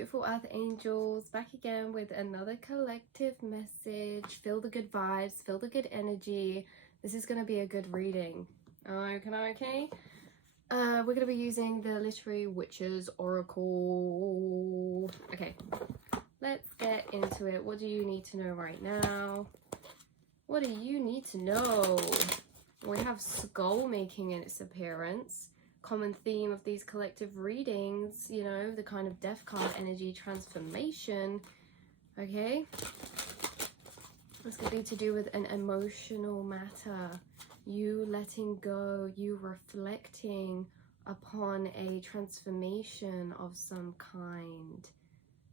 beautiful earth angels, back again with another collective message. Feel the good vibes, feel the good energy. This is going to be a good reading. Okay? We're going to be using the Literary Witches Oracle. Okay, let's get into it. What do you need to know right now? What do you need to know? We have skull making its appearance. Common theme of these collective readings, you know, the kind of death card energy transformation. Okay, it's going to be to do with an emotional matter, you letting go, you reflecting upon a transformation of some kind,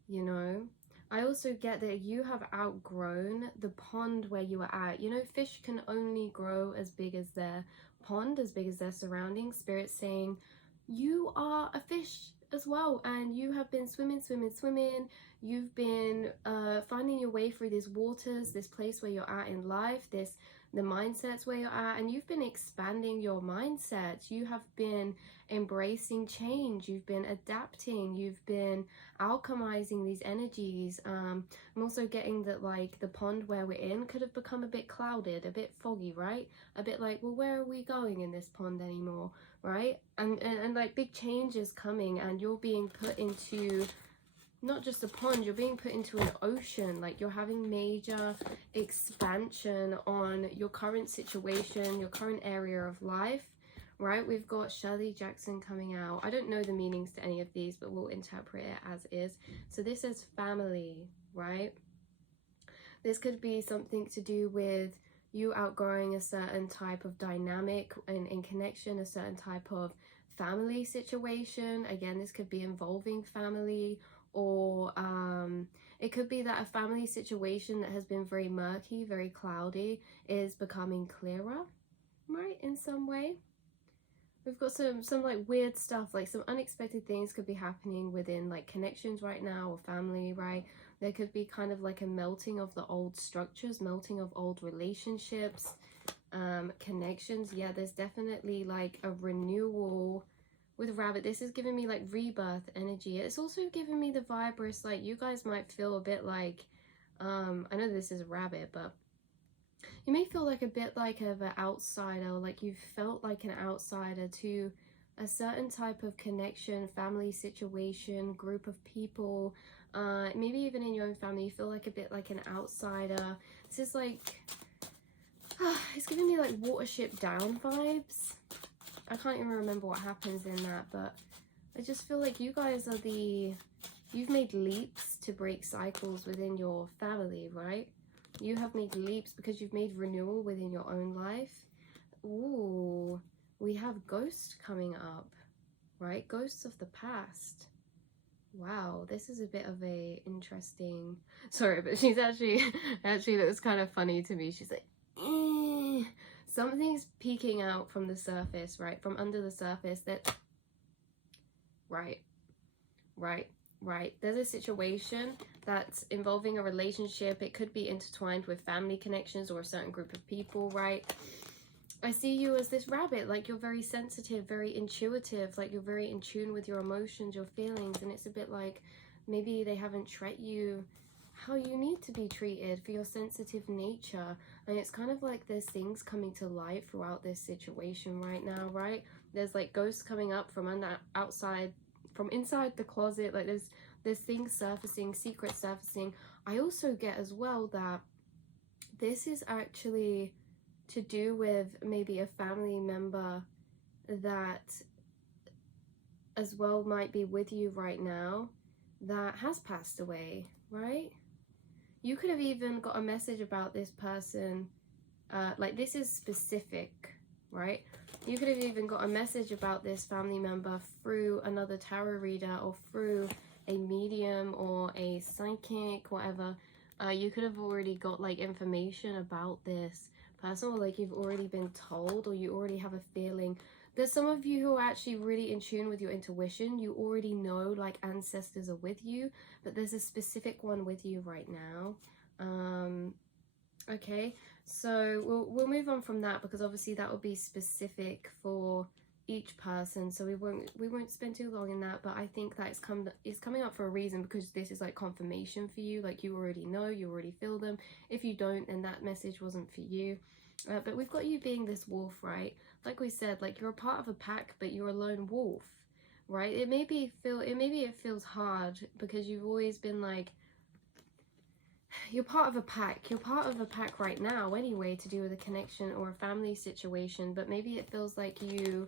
you know. I also get that you have outgrown the pond where you are at. You know, fish can only grow as big as their pond, as big as their surroundings. Spirit saying you are a fish as well, and you have been swimming. You've been finding your way through these waters, this place where you're at in life, the mindsets where you're at, and you've been expanding your mindsets. You have been embracing change, you've been adapting, you've been alchemizing these energies. I'm also getting that like the pond where we're in could have become a bit clouded, a bit foggy, right? A bit like, well, where are we going in this pond anymore, right? And like big changes coming, and you're being put into not just a pond, you're being put into an ocean. Like you're having major expansion on your current situation, your current area of life, right? We've got Shirley Jackson coming out. I don't know the meanings to any of these, but we'll interpret it as is. So this is family, right? This could be something to do with you outgrowing a certain type of dynamic and in connection, a certain type of family situation. Again, this could be involving family, or it could be that a family situation that has been very murky, very cloudy, is becoming clearer, right, in some way. We've got some like weird stuff, like some unexpected things could be happening within like connections right now, or family, right? There could be kind of like a melting of the old structures, melting of old relationships, connections. Yeah, there's definitely like a renewal with Rabbit. This is giving me like rebirth energy. It's also giving me the vibe where it's like you guys might feel a bit like, I know this is Rabbit, but you may feel like a bit like of an outsider, like you felt like an outsider to a certain type of connection, family situation, group of people. Maybe even in your own family, you feel like a bit like an outsider. This is like, it's giving me like Watership Down vibes. I can't even remember what happens in that, but I just feel like you guys are you've made leaps to break cycles within your family, right? You have made leaps because you've made renewal within your own life. Ooh, we have Ghost coming up, right? Ghosts of the past. Wow, this is a bit of a interesting, sorry, but she's actually that was kind of funny to me. She's like, something's peeking out from the surface, right? From under the surface that, right. There's a situation that's involving a relationship. It could be intertwined with family connections or a certain group of people, right? I see you as this rabbit, like you're very sensitive, very intuitive, like you're very in tune with your emotions, your feelings, and it's a bit like maybe they haven't treated you how you need to be treated for your sensitive nature. And it's kind of like there's things coming to light throughout this situation right now, right? There's like ghosts coming up from outside, from inside the closet, like there's things surfacing, secrets surfacing. I also get as well that this is actually to do with maybe a family member that as well might be with you right now that has passed away, right? You could have even got a message about this person, like this is specific, right? You could have even got a message about this family member through another tarot reader, or through a medium or a psychic, whatever. You could have already got like information about this person, or like you've already been told, or you already have a feeling. There's some of you who are actually really in tune with your intuition. You already know like ancestors are with you, but there's a specific one with you right now. Okay, so we'll move on from that, because obviously that will be specific for each person, so we won't spend too long in that. But I think that it's coming up for a reason, because this is like confirmation for you. Like, you already know, you already feel them. If you don't, then that message wasn't for you. But we've got you being this wolf, right? Like we said, like, you're a part of a pack, but you're a lone wolf, right? Maybe it feels hard because you've always been like, you're part of a pack. You're part of a pack right now anyway, to do with a connection or a family situation. But maybe it feels like you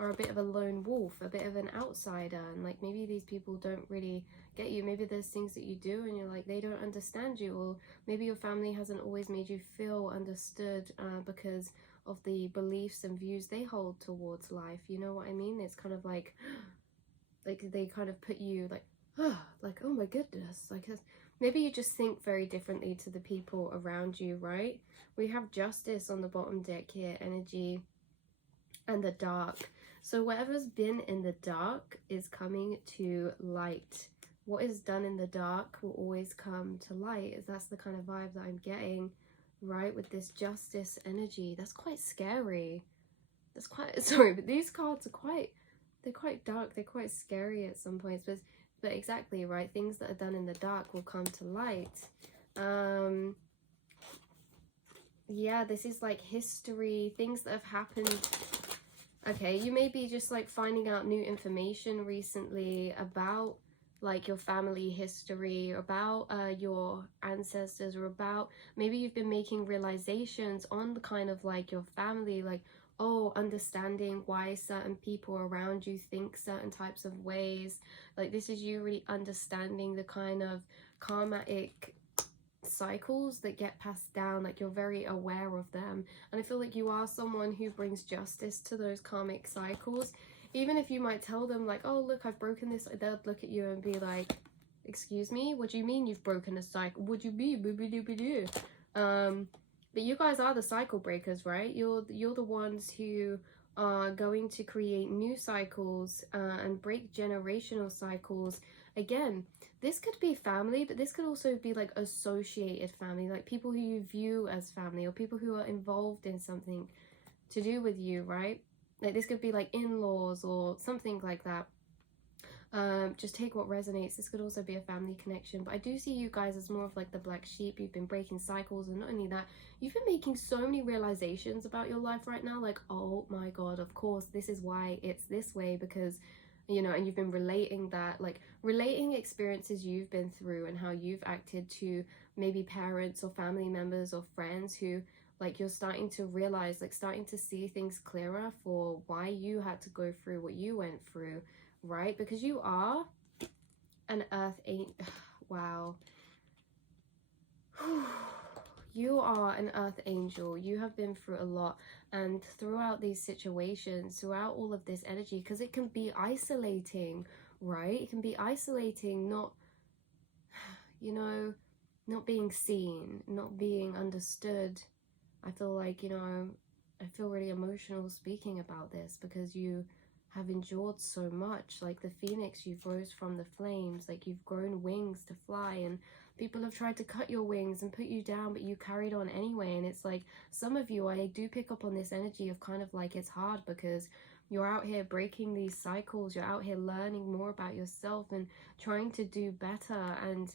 are a bit of a lone wolf, a bit of an outsider, and like maybe these people don't really get you. Maybe there's things that you do and you're like, they don't understand you, or maybe your family hasn't always made you feel understood because of the beliefs and views they hold towards life. You know what I mean? It's kind of like they kind of put you like, like, oh my goodness, like, maybe you just think very differently to the people around you, right? We have justice on the bottom deck here, energy, and the dark. So whatever's been in the dark is coming to light. What is done in the dark will always come to light. That's the kind of vibe that I'm getting, right? With this justice energy. That's quite scary. That's quite, sorry, but these cards are quite, they're quite dark. They're quite scary at some points. But exactly, right? Things that are done in the dark will come to light. Yeah, this is like history, things that have happened. Okay, you may be just like finding out new information recently about like your family history, about your ancestors, or about maybe you've been making realizations on the kind of like your family, like, oh, understanding why certain people around you think certain types of ways. Like, this is you really understanding the kind of karmatic cycles that get passed down. Like, you're very aware of them, and I feel like you are someone who brings justice to those karmic cycles. Even if you might tell them like, oh look, I've broken this, they'll look at you and be like, excuse me, what do you mean you've broken a cycle? What do you mean? But you guys are the cycle breakers, right? You're the ones who are going to create new cycles and break generational cycles. Again, this could be family, but this could also be like associated family, like people who you view as family, or people who are involved in something to do with you, right? Like, this could be like in-laws or something like that. Just take what resonates. This could also be a family connection, but I do see you guys as more of like the black sheep. You've been breaking cycles, and not only that, you've been making so many realizations about your life right now, like, oh my god, of course this is why it's this way, because, you know, and you've been relating that, like relating experiences you've been through and how you've acted to maybe parents or family members or friends who, like, you're starting to realize, like starting to see things clearer for why you had to go through what you went through, right? Because you are an earth angel. Wow. You are an earth angel. You have been through a lot, and throughout these situations, throughout all of this energy, because it can be isolating, right? It can be isolating, not, you know, not being seen, not being understood. I feel like, you know, I feel really emotional speaking about this, because you have endured so much. Like the phoenix, you've rose from the flames, like you've grown wings to fly, and people have tried to cut your wings and put you down, but you carried on anyway. And it's like, some of you, I do pick up on this energy of kind of like, it's hard because you're out here breaking these cycles, you're out here learning more about yourself and trying to do better and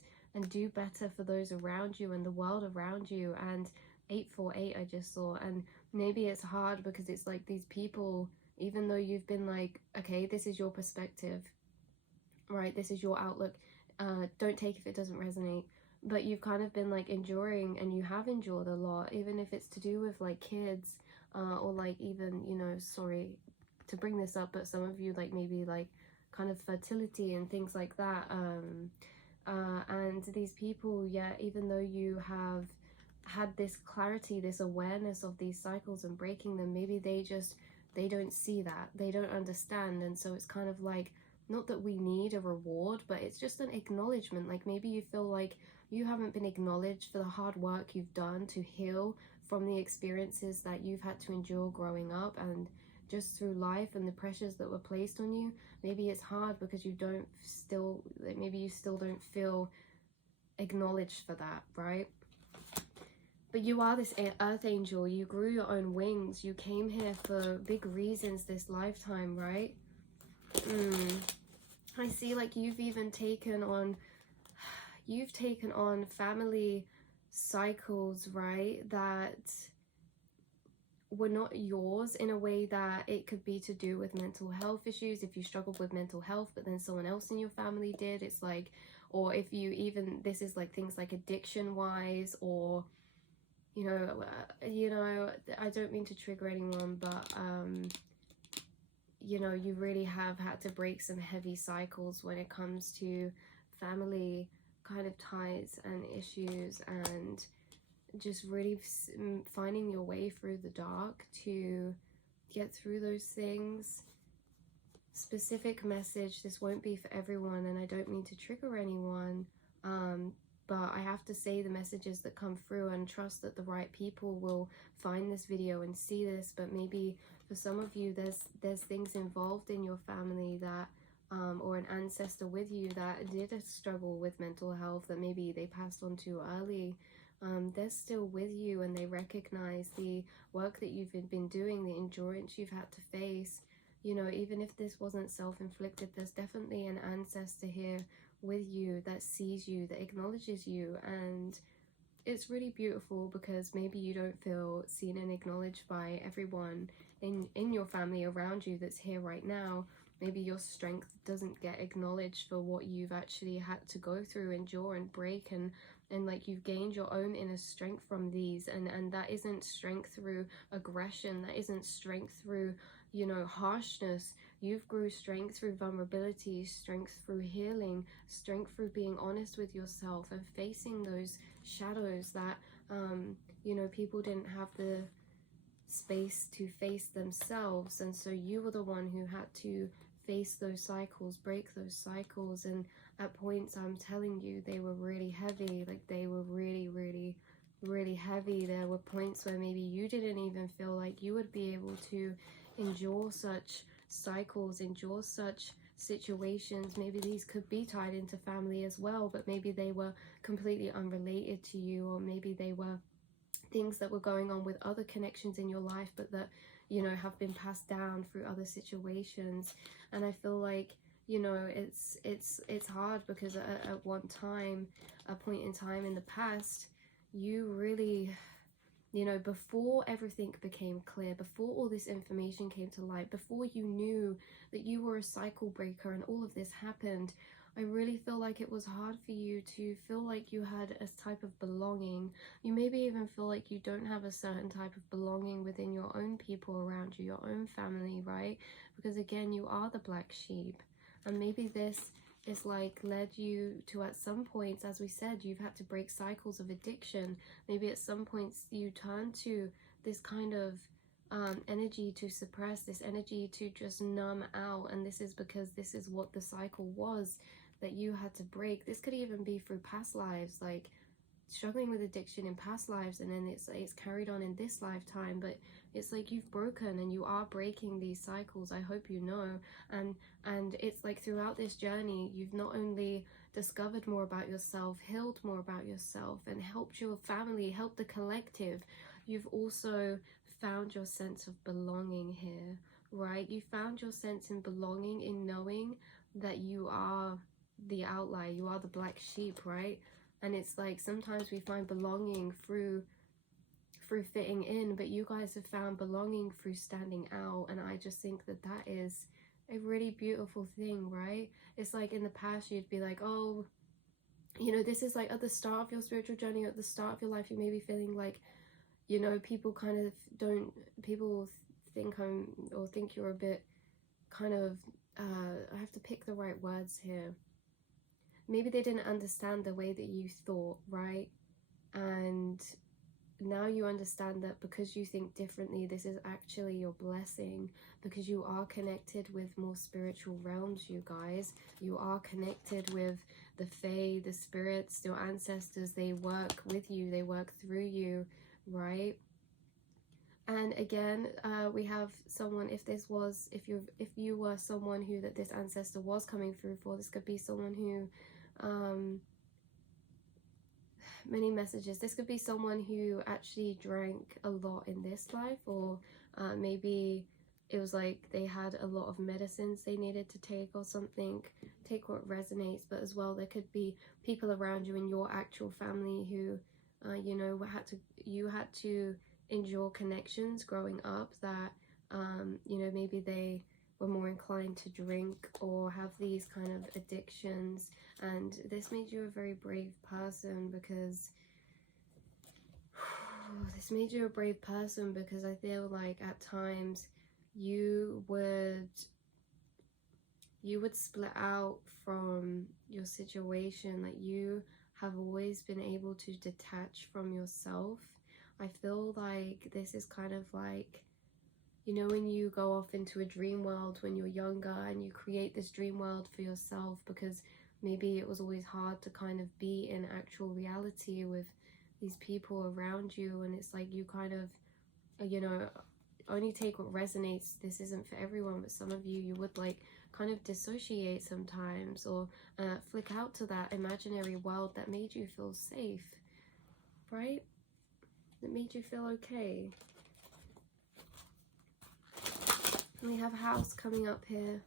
do better for those around you and the world around you. And 848 I just saw, and maybe it's hard because it's like these people, even though you've been like, okay, this is your perspective, right, this is your outlook, don't take if it doesn't resonate, but you've kind of been like enduring, and you have endured a lot, even if it's to do with like kids, or like even, you know, sorry to bring this up, but some of you like maybe like kind of fertility and things like that, and these people, yeah, even though you have had this clarity, this awareness of these cycles and breaking them, maybe they don't see that, they don't understand. And so it's kind of like, not that we need a reward, but it's just an acknowledgement. Like maybe you feel like you haven't been acknowledged for the hard work you've done to heal from the experiences that you've had to endure growing up and just through life, and the pressures that were placed on you. Maybe it's hard because you don't still, maybe you still don't feel acknowledged for that, right? But you are this earth angel. You grew your own wings. You came here for big reasons this lifetime, right? I see like you've taken on family cycles, right, that were not yours, in a way that it could be to do with mental health issues. If you struggled with mental health but then someone else in your family did, it's like, or if you even, this is like things like addiction wise, or you know, I don't mean to trigger anyone, but you know, you really have had to break some heavy cycles when it comes to family kind of ties and issues, and just really finding your way through the dark to get through those things. Specific message, this won't be for everyone, and I don't mean to trigger anyone, but I have to say the messages that come through, and trust that the right people will find this video and see this. But maybe for some of you, there's things involved in your family that or an ancestor with you that did struggle with mental health, that maybe they passed on too early. They're still with you, and they recognize the work that you've been doing, the endurance you've had to face. You know, even if this wasn't self-inflicted, there's definitely an ancestor here with you that sees you, that acknowledges you. And it's really beautiful, because maybe you don't feel seen and acknowledged by everyone in your family around you that's here right now. Maybe your strength doesn't get acknowledged for what you've actually had to go through, endure and break, and like you've gained your own inner strength from these, and that isn't strength through aggression, that isn't strength through, you know, harshness. You've grew strength through vulnerability, strength through healing, strength through being honest with yourself and facing those shadows that you know, people didn't have the space to face themselves, and so you were the one who had to face those cycles, break those cycles. And at points, I'm telling you, they were really heavy. Like, they were really heavy. There were points where maybe you didn't even feel like you would be able to endure such cycles, endure such situations. Maybe these could be tied into family as well, but maybe they were completely unrelated to you, or maybe they were things that were going on with other connections in your life, but that, you know, have been passed down through other situations. And I feel like, you know, it's hard, because at one time, a point in time in the past, you really, you know, before everything became clear, before all this information came to light, before you knew that you were a cycle breaker and all of this happened, I really feel like it was hard for you to feel like you had a type of belonging. You maybe even feel like you don't have a certain type of belonging within your own people around you, your own family, right? Because again, you are the black sheep. And maybe this is like led you to, at some points, as we said, you've had to break cycles of addiction. Maybe at some points you turn to this kind of energy to suppress, this energy to just numb out, and this is because this is what the cycle was that you had to break. This could even be through past lives, like struggling with addiction in past lives, and then it's carried on in this lifetime. But it's like you've broken, and you are breaking these cycles, I hope you know. And it's like throughout this journey, you've not only discovered more about yourself, healed more about yourself, and helped your family, helped the collective, you've also found your sense of belonging here, right? You found your sense in belonging in knowing that you are the outlier, you are the black sheep, right? And it's like sometimes we find belonging through fitting in, but you guys have found belonging through standing out. And I just think that that is a really beautiful thing, right? It's like in the past you'd be like, oh, you know, this is like at the start of your spiritual journey, at the start of your life, you may be feeling like, you know, people think think you're a bit kind of I have to pick the right words here. Maybe they didn't understand the way that you thought, right? And now you understand that because you think differently, this is actually your blessing, because you are connected with more spiritual realms, you guys. You are connected with the Fae, the spirits, your ancestors. They work with you, they work through you, right? And again, we have someone, if you were someone who that this ancestor was coming through for, this could be someone who many messages. This could be someone who actually drank a lot in this life, or maybe it was like they had a lot of medicines they needed to take or something. Take what resonates. But as well, there could be people around you in your actual family who you know, you had to endure connections growing up that you know, maybe they were more inclined to drink or have these kind of addictions, and this made you a very brave person because I feel like at times you would split out from your situation. Like, you have always been able to detach from yourself. I feel like this is kind of like, you know, when you go off into a dream world when you're younger and you create this dream world for yourself because maybe it was always hard to kind of be in actual reality with these people around you, and it's like you kind of, you know, only take what resonates. This isn't for everyone, but some of you would like kind of dissociate sometimes, or flick out to that imaginary world that made you feel safe, right? That made you feel okay. We have house coming up here.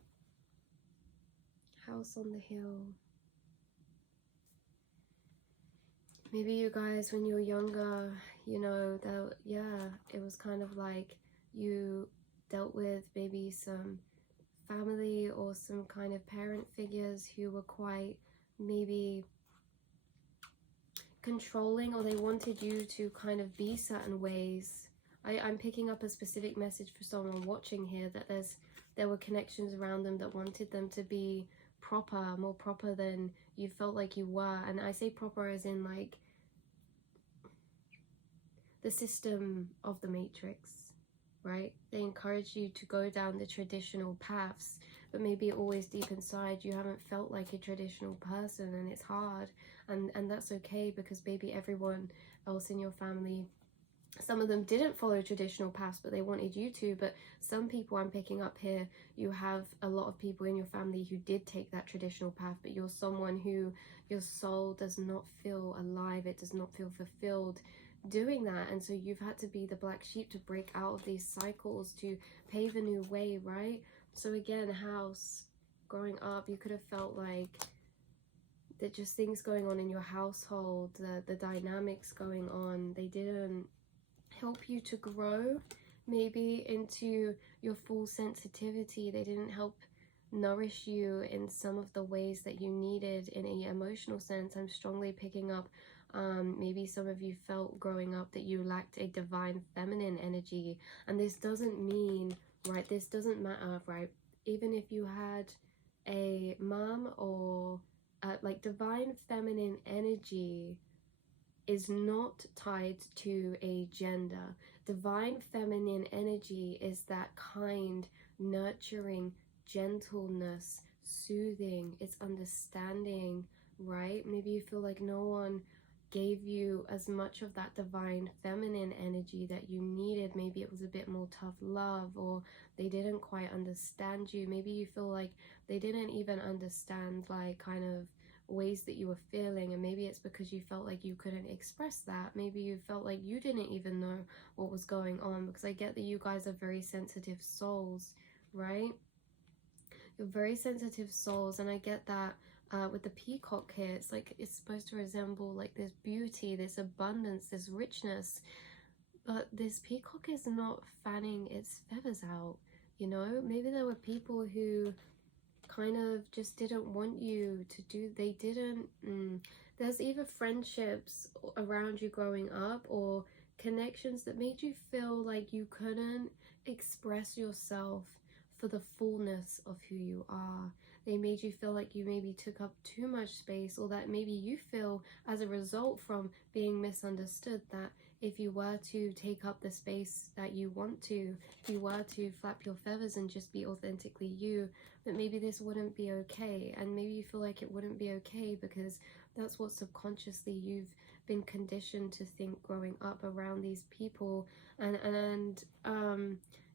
House on the hill. Maybe you guys, when you were younger, you know, that, yeah, it was kind of like you dealt with maybe some family or some kind of parent figures who were quite maybe controlling, or they wanted you to kind of be certain ways. I'm picking up a specific message for someone watching here, that there were connections around them that wanted them to be proper, more proper than you felt like you were. And I say proper as in like the system of the Matrix, right? They encourage you to go down the traditional paths, but maybe always deep inside you haven't felt like a traditional person, and it's hard, and that's okay, because maybe everyone else in your family, some of them didn't follow traditional paths, but they wanted you to. But some people, I'm picking up here, you have a lot of people in your family who did take that traditional path, but you're someone who your soul does not feel alive, it does not feel fulfilled doing that, and so you've had to be the black sheep to break out of these cycles, to pave a new way, right? So again, house, growing up, you could have felt like that just things going on in your household, the dynamics going on, they didn't help you to grow maybe into your full sensitivity. They didn't help nourish you in some of the ways that you needed in an emotional sense. I'm strongly picking up maybe some of you felt growing up that you lacked a divine feminine energy, and this doesn't mean, right, this doesn't matter, right, even if you had a mom or like divine feminine energy is not tied to a gender. Divine feminine energy is that kind, nurturing, gentleness, soothing, it's understanding, right? Maybe you feel like no one gave you as much of that divine feminine energy that you needed. Maybe it was a bit more tough love, or they didn't quite understand you. Maybe you feel like they didn't even understand like kind of ways that you were feeling, and maybe it's because you felt like you couldn't express that. Maybe you felt like you didn't even know what was going on, because I get that you guys are very sensitive souls, right? You're very sensitive souls, and I get that with the peacock here, it's like it's supposed to resemble like this beauty, this abundance, this richness, but this peacock is not fanning its feathers out, you know? Maybe there were people who kind of just didn't want you to do, they didn't, there's either friendships around you growing up or connections that made you feel like you couldn't express yourself for the fullness of who you are. They made you feel like you maybe took up too much space, or that maybe you feel as a result from being misunderstood that if you were to take up the space that you want to, if you were to flap your feathers and just be authentically you, that maybe this wouldn't be okay. And maybe you feel like it wouldn't be okay because that's what subconsciously you've been conditioned to think growing up around these people. And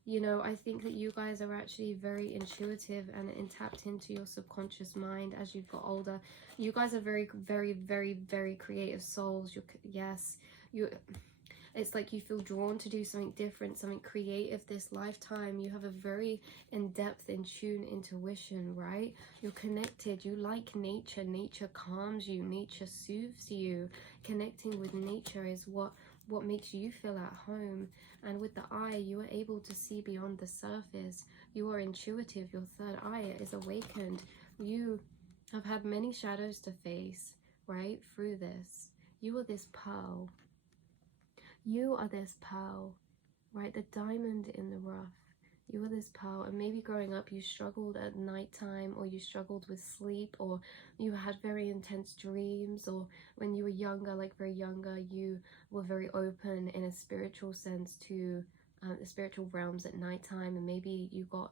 You know, I think that you guys are actually very intuitive and tapped into your subconscious mind as you've got older. You guys are very, very, very, very creative souls. Yes, you. It's like you feel drawn to do something different, something creative this lifetime. You have a very in-depth, in tune intuition, right? You're connected. You like nature. Nature calms you. Nature soothes you. Connecting with nature is what makes you feel at home. And with the eye, you are able to see beyond the surface. You are intuitive. Your third eye is awakened. You have had many shadows to face, right? Through this. You are this pearl. You are this pearl, right? The diamond in the rough. You are this pearl, and maybe growing up you struggled at nighttime, or you struggled with sleep, or you had very intense dreams, or when you were younger, like very younger, you were very open in a spiritual sense to the spiritual realms at nighttime, and maybe you got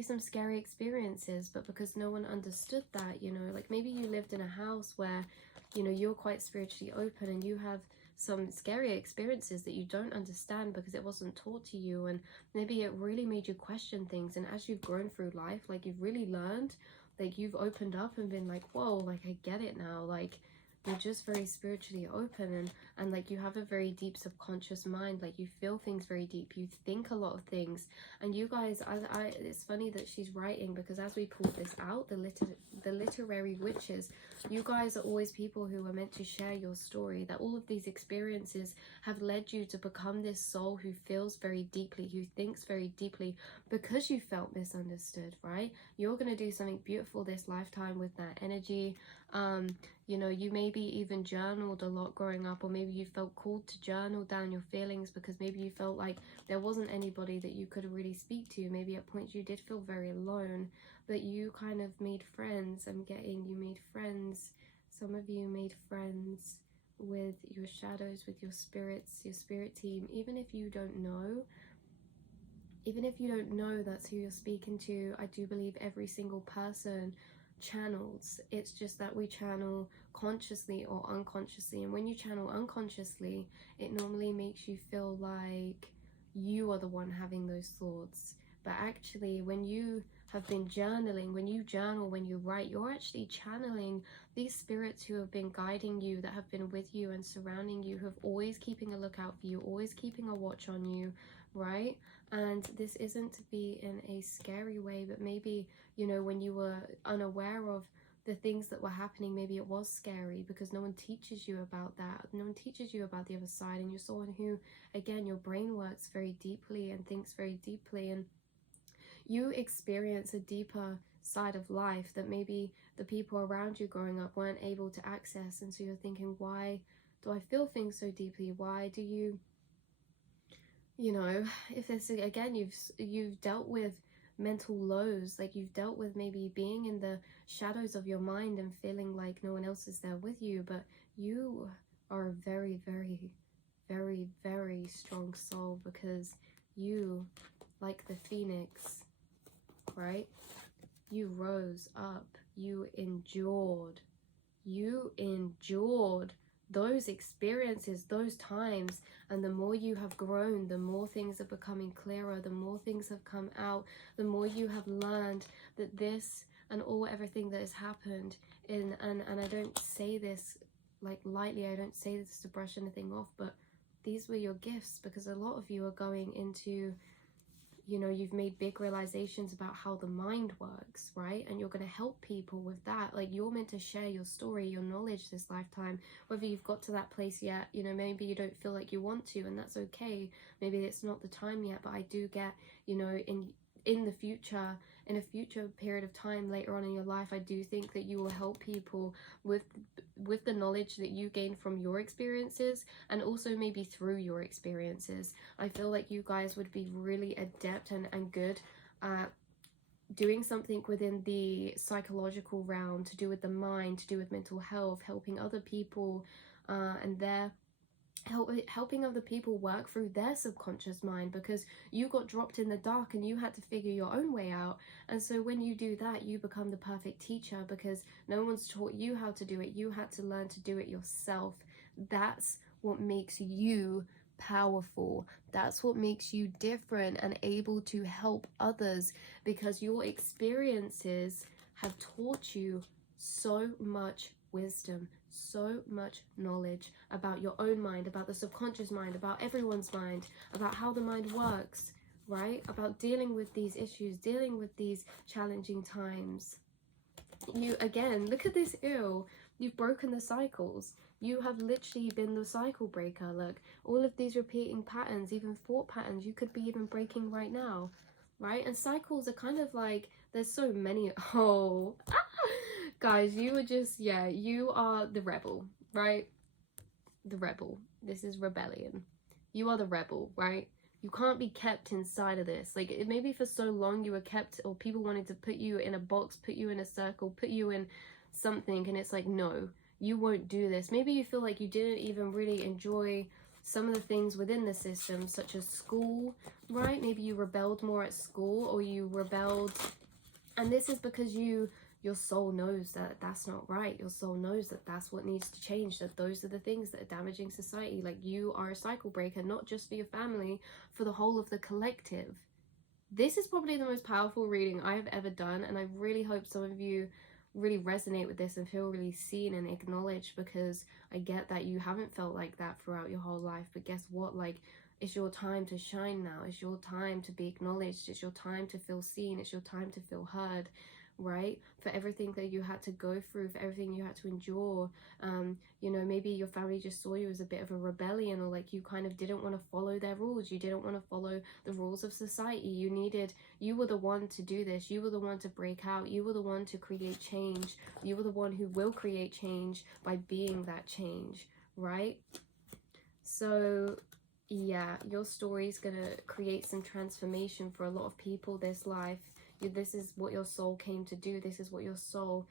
some scary experiences, but because no one understood that, you know, like maybe you lived in a house where, you know, you're quite spiritually open and you have some scary experiences that you don't understand because it wasn't taught to you, and maybe it really made you question things. And as you've grown through life, like you've really learned, like you've opened up and been like, whoa, like I get it now. Like you're just very spiritually open, and like you have a very deep subconscious mind. Like you feel things very deep, you think a lot of things. And you guys, it's funny that she's writing, because as we pulled this out, the literary witches, you guys are always people who are meant to share your story, that all of these experiences have led you to become this soul who feels very deeply, who thinks very deeply, because you felt misunderstood, right? You're going to do something beautiful this lifetime with that energy. You know, you maybe even journaled a lot growing up, or maybe you felt called to journal down your feelings because maybe you felt like there wasn't anybody that you could really speak to. Maybe at points you did feel very alone, but you kind of made friends. You made friends. Some of you made friends with your shadows, with your spirits, your spirit team. Even if you don't know that's who you're speaking to, I do believe every single person channels. It's just that we channel consciously or unconsciously, and when you channel unconsciously, it normally makes you feel like you are the one having those thoughts. But actually, when you have been journaling, when you journal, when you write, you're actually channeling these spirits who have been guiding you, that have been with you and surrounding you, who have always keeping a lookout for you, always keeping a watch on you, right? And this isn't to be in a scary way, but maybe, you know, when you were unaware of the things that were happening, maybe it was scary because no one teaches you about that. No one teaches you about the other side, and you're someone who, again, your brain works very deeply and thinks very deeply, and you experience a deeper side of life that maybe the people around you growing up weren't able to access. And so you're thinking, why do I feel things so deeply? Why do you know, if this, again, you've dealt with mental lows, like you've dealt with maybe being in the shadows of your mind and feeling like no one else is there with you, but you are a very, very, very, very strong soul, because you, like the phoenix, right? You rose up, you endured those experiences, those times, and the more you have grown, the more things are becoming clearer, the more things have come out, the more you have learned that this and everything that has happened and I don't say this like lightly, I don't say this to brush anything off, but these were your gifts, because a lot of you are going into, you know, you've made big realizations about how the mind works, right? And you're going to help people with that. Like, you're meant to share your story, your knowledge this lifetime. Whether you've got to that place yet, you know, maybe you don't feel like you want to, and that's okay. Maybe it's not the time yet, but I do get, you know, in the future, in a future period of time later on in your life, I do think that you will help people with the knowledge that you gain from your experiences, and also maybe through your experiences. I feel like you guys would be really adept and good at doing something within the psychological realm, to do with the mind, to do with mental health, helping other people, and their helping other people work through their subconscious mind, because you got dropped in the dark and you had to figure your own way out. And so when you do that, you become the perfect teacher, because no one's taught you how to do it. You had to learn to do it yourself. That's what makes you powerful. That's what makes you different and able to help others, because your experiences have taught you so much wisdom, so much knowledge about your own mind, about the subconscious mind, about everyone's mind, about how the mind works, right? About dealing with these issues, dealing with these challenging times. You, again, look at this eel. You've broken the cycles. You have literally been the cycle breaker. Look, all of these repeating patterns, even thought patterns, you could be even breaking right now, right? And cycles are kind of like, there's so many. Oh, guys, you are just, yeah, you are the rebel, right? The rebel. This is rebellion. You are the rebel, right? You can't be kept inside of this. Like, maybe for so long you were kept, or people wanted to put you in a box, put you in a circle, put you in something, and it's like, no, you won't do this. Maybe you feel like you didn't even really enjoy some of the things within the system, such as school, right? Maybe you rebelled more at school, or you rebelled, and this is because your soul knows that that's not right. Your soul knows that that's what needs to change, that those are the things that are damaging society. Like, you are a cycle breaker, not just for your family, for the whole of the collective. This is probably the most powerful reading I have ever done, and I really hope some of you really resonate with this and feel really seen and acknowledged, because I get that you haven't felt like that throughout your whole life. But guess what? Like, it's your time to shine now. It's your time to be acknowledged. It's your time to feel seen. It's your time to feel heard, right? For everything that you had to go through, for everything you had to endure. You know, maybe your family just saw you as a bit of a rebellion, or like you kind of didn't want to follow their rules. You didn't want to follow the rules of society. You were the one to do this. You were the one to break out. You were the one to create change. You were the one who will create change by being that change, right? So yeah, your story is gonna create some transformation for a lot of people this life. This is what your soul came to do. This is what your soul,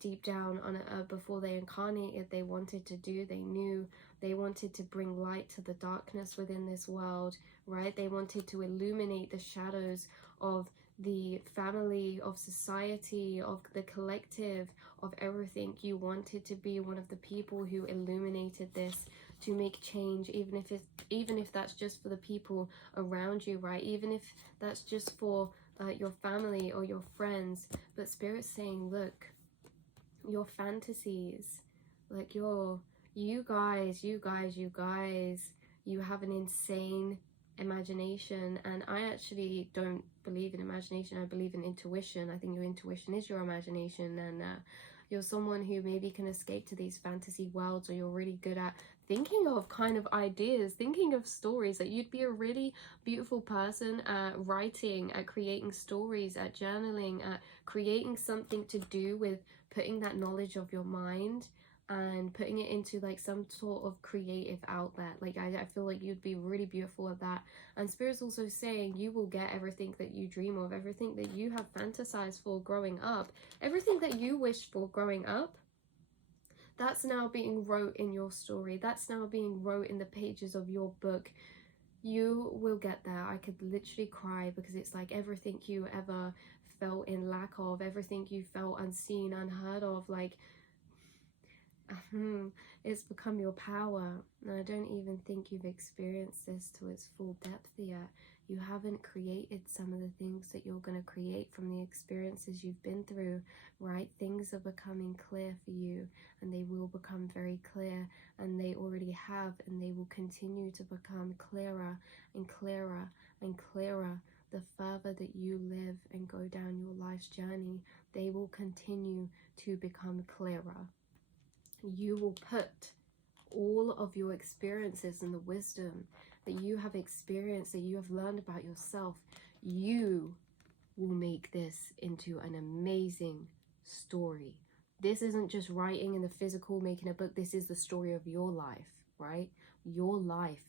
deep down on before they incarnated, they wanted to do. They knew they wanted to bring light to the darkness within this world, right? They wanted to illuminate the shadows of the family, of society, of the collective, of everything. You wanted to be one of the people who illuminated this, to make change, even if that's just for the people around you, right? Even if that's just for your family or your friends. But Spirit's saying, look, your fantasies, like you guys, you have an insane imagination. And I actually don't believe in imagination. I believe in intuition. I think your intuition is your imagination, and you're someone who maybe can escape to these fantasy worlds, or you're really good at thinking of kind of ideas, thinking of stories. That you'd be a really beautiful person at writing, at creating stories, at journaling, at creating something to do with putting that knowledge of your mind and putting it into like some sort of creative outlet. Like I feel like you'd be really beautiful at that. And Spirit's also saying you will get everything that you dream of, everything that you have fantasized for growing up, everything that you wished for growing up. That's now being wrote in your story. That's now being wrote in the pages of your book. You will get there. I could literally cry, because it's like everything you ever felt in lack of, everything you felt unseen, unheard of, like it's become your power. And I don't even think you've experienced this to its full depth yet. You haven't created some of the things that you're going to create from the experiences you've been through, right? Things are becoming clear for you, and they will become very clear, and they already have, and they will continue to become clearer and clearer and clearer. The further that you live and go down your life's journey, they will continue to become clearer. You will put all of your experiences and the wisdom that you have experienced, that you have learned about yourself, you will make this into an amazing story. This isn't just writing in the physical, making a book. This is the story of your life, right? Your life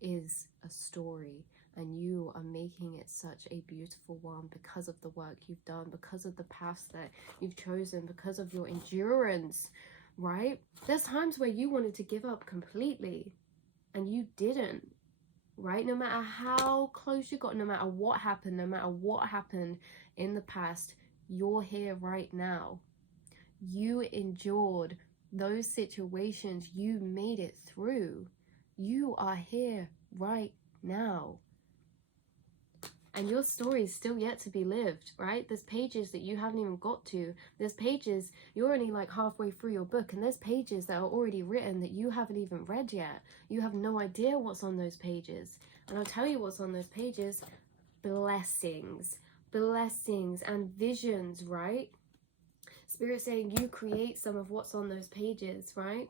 is a story, and you are making it such a beautiful one because of the work you've done, because of the paths that you've chosen, because of your endurance, right? There's times where you wanted to give up completely, and you didn't, right? No matter how close you got, no matter what happened in the past, you're here right now. You endured those situations. You made it through. You are here right now. And your story is still yet to be lived, right? There's pages that you haven't even got to. There's pages, you're only like halfway through your book, and there's pages that are already written that you haven't even read yet. You have no idea what's on those pages. And I'll tell you what's on those pages. Blessings. Blessings and visions, right? Spirit saying you create some of what's on those pages, right?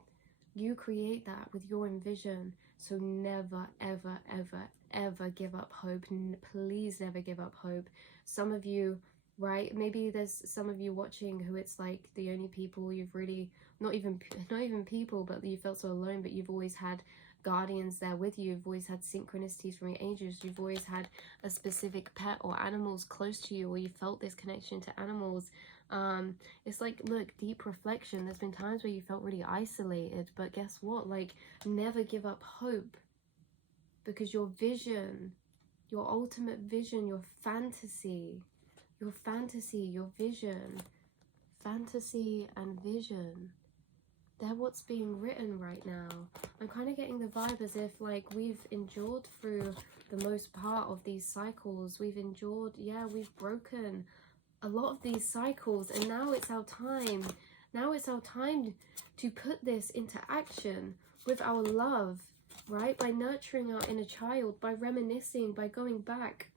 You create that with your envision. So never, ever, ever, ever give up hope. Please never give up hope. Some of you, right, maybe there's some of you watching who it's like the only people you've really, not even people, but you felt so alone, but you've always had guardians there with you. You've always had synchronicities from your angels. You've always had a specific pet or animals close to you, or you felt this connection to animals. It's like, look, deep reflection. There's been times where you felt really isolated, but guess what? Like, never give up hope, because your vision, your ultimate vision, your fantasy, your vision, fantasy and vision, they're what's being written right now. I'm kind of getting the vibe as if like we've endured through the most part of these cycles. We've endured, yeah, we've broken a lot of these cycles, and now it's our time. Now it's our time to put this into action with our love, right? By nurturing our inner child, by reminiscing, by going back.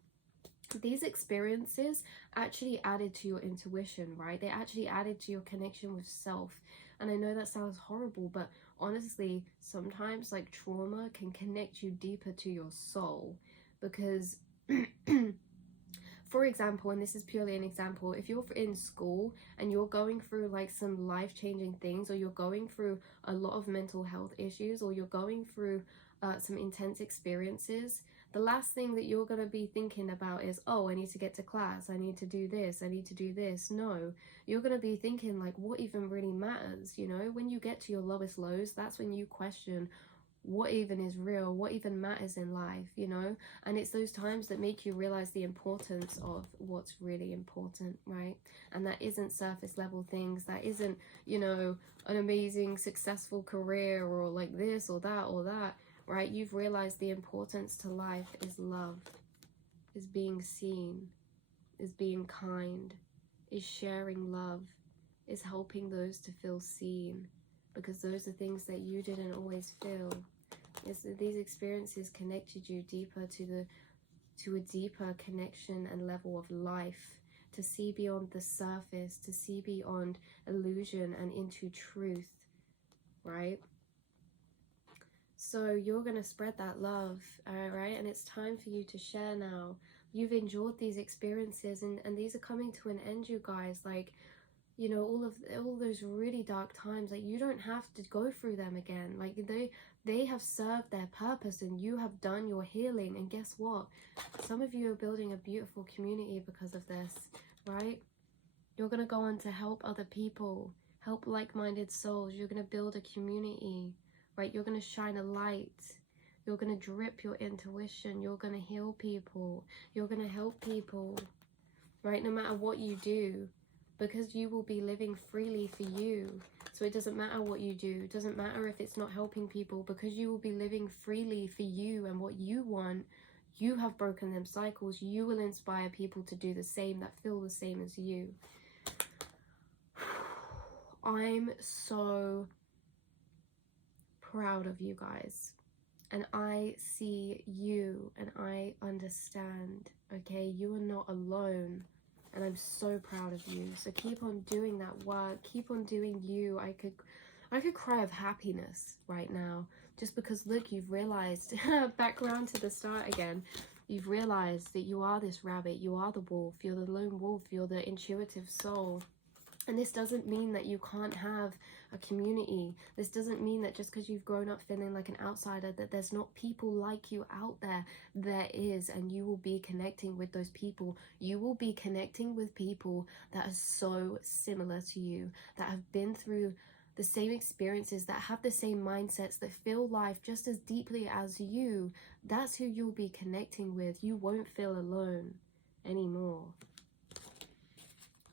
These experiences actually added to your intuition, right? They actually added to your connection with self. And I know that sounds horrible, but honestly, sometimes like trauma can connect you deeper to your soul, because for example, and this is purely an example, if you're in school and you're going through like some life-changing things, or you're going through a lot of mental health issues, or you're going through some intense experiences, the last thing that you're going to be thinking about is, oh, I need to get to class, I need to do this, I need to do this. No, you're going to be thinking like, what even really matters? You know, when you get to your lowest lows, that's when you question what even is real, what even matters in life, you know? And it's those times that make you realize the importance of what's really important, right? And that isn't surface level things, that isn't, you know, an amazing successful career, or like this or that, right? You've realized the importance to life is love, is being seen, is being kind, is sharing love, is helping those to feel seen, because those are things that you didn't always feel. These experiences connected you deeper to a deeper connection and level of life, to see beyond the surface, to see beyond illusion and into truth, right? So you're going to spread that love, right? And it's time for you to share now. You've endured these experiences, and these are coming to an end, you guys. Like, you know, all those really dark times, like, you don't have to go through them again. Like, they have served their purpose, and you have done your healing. And guess what? Some of you are building a beautiful community because of this, right? You're going to go on to help other people, help like-minded souls. You're going to build a community, right? You're going to shine a light. You're going to drip your intuition. You're going to heal people. You're going to help people, right? No matter what you do, because you will be living freely for you. So it doesn't matter what you do. It doesn't matter if it's not helping people, because you will be living freely for you and what you want. You have broken them cycles. You will inspire people to do the same, that feel the same as you. I'm so proud of you guys. And I see you and I understand, okay? You are not alone. And I'm so proud of you. So keep on doing that work. Keep on doing you. I could cry of happiness right now. Just because, look, you've realized, back around to the start again, you've realized that you are this rabbit. You are the wolf. You're the lone wolf. You're the intuitive soul. And this doesn't mean that you can't have a community. This doesn't mean that just because you've grown up feeling like an outsider, that there's not people like you out there. There is, and you will be connecting with those people. You will be connecting with people that are so similar to you, that have been through the same experiences, that have the same mindsets, that feel life just as deeply as you. That's who you'll be connecting with. You won't feel alone anymore.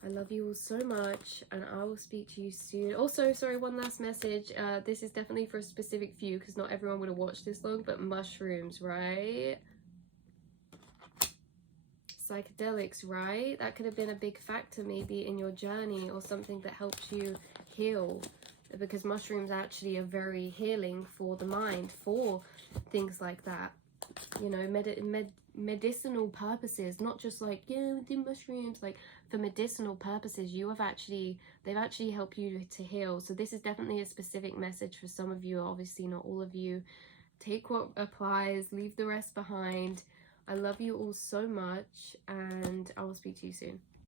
I love you all so much, and I will speak to you soon. Also, sorry, one last message. This is definitely for a specific few because not everyone would have watched this long, but mushrooms, right? Psychedelics, right? That could have been a big factor maybe in your journey, or something that helps you heal, because mushrooms actually are very healing for the mind, for things like that, you know, medicinal purposes, not just like, yeah, the mushrooms, like for medicinal purposes. They've actually helped you to heal. So this is definitely a specific message for some of you, obviously not all of you. Take what applies, leave the rest behind. I love you all so much, and I will speak to you soon.